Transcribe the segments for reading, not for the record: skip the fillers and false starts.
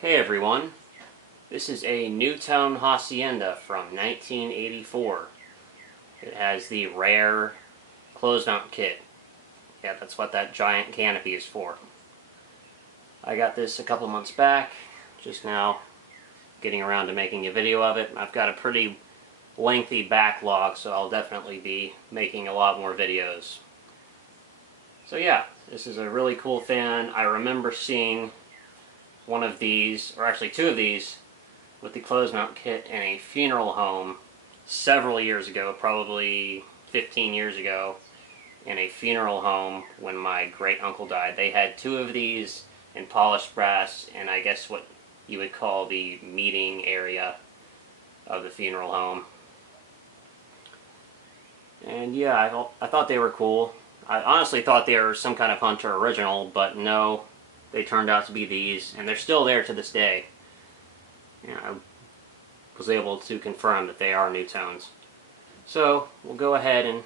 Hey everyone, this is a NuTone Hacienda from 1984. It has the rare closemount kit. Yeah, that's what that giant canopy is for. I got this a couple months back, just now getting around to making a video of it. I've got a pretty lengthy backlog, so I'll definitely be making a lot more videos. So yeah, this is a really cool fan. I remember seeing one of these, or actually two of these, with the closemount kit in a funeral home several years ago, probably 15 years ago, in a funeral home when my great uncle died. They had two of these in polished brass, and I guess what you would call the meeting area of the funeral home. And yeah, I thought they were cool. I honestly thought they were some kind of Hunter original, but no, they turned out to be these, and they're still there to this day. And I was able to confirm that they are NuTones. So we'll go ahead and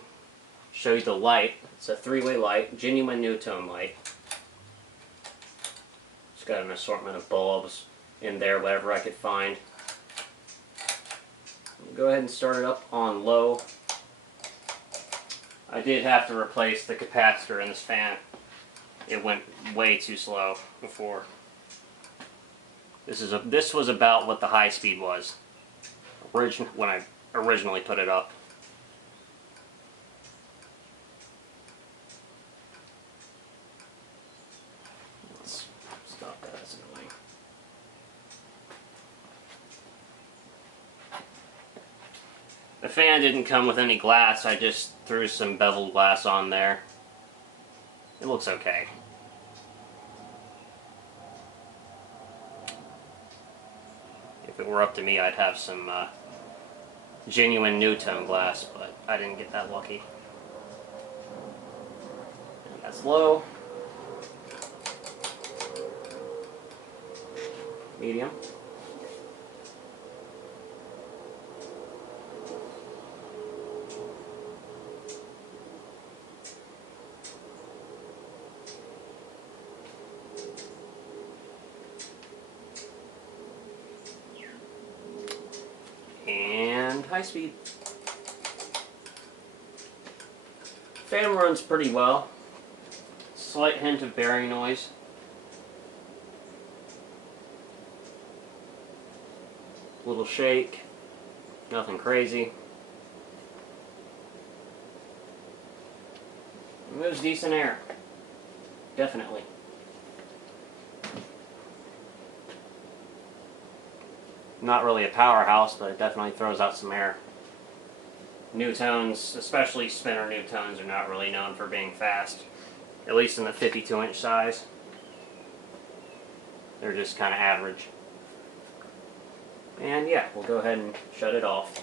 show you the light. It's a three-way light, genuine NuTone light. It's got an assortment of bulbs in there, whatever I could find. We'll go ahead and start it up on low. I did have to replace the capacitor in this fan. It went way too slow before. This was about what the high speed was when I originally put it up. Let's stop that. That's annoying. The fan didn't come with any glass. I just threw some beveled glass on there. It looks okay. If it were up to me, I'd have some genuine NuTone glass, but I didn't get that lucky. And that's low. Medium. And high speed. Fan runs pretty well. Slight hint of bearing noise. Little shake. Nothing crazy. It moves decent air. Definitely. Not really a powerhouse, but it definitely throws out some air. NuTones, especially spinner NuTones, are not really known for being fast. At least in the 52-inch size. They're just kind of average. And yeah, we'll go ahead and shut it off.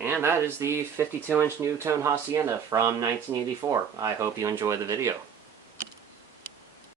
And that is the 52-inch NuTone Hacienda from 1984. I hope you enjoyed the video.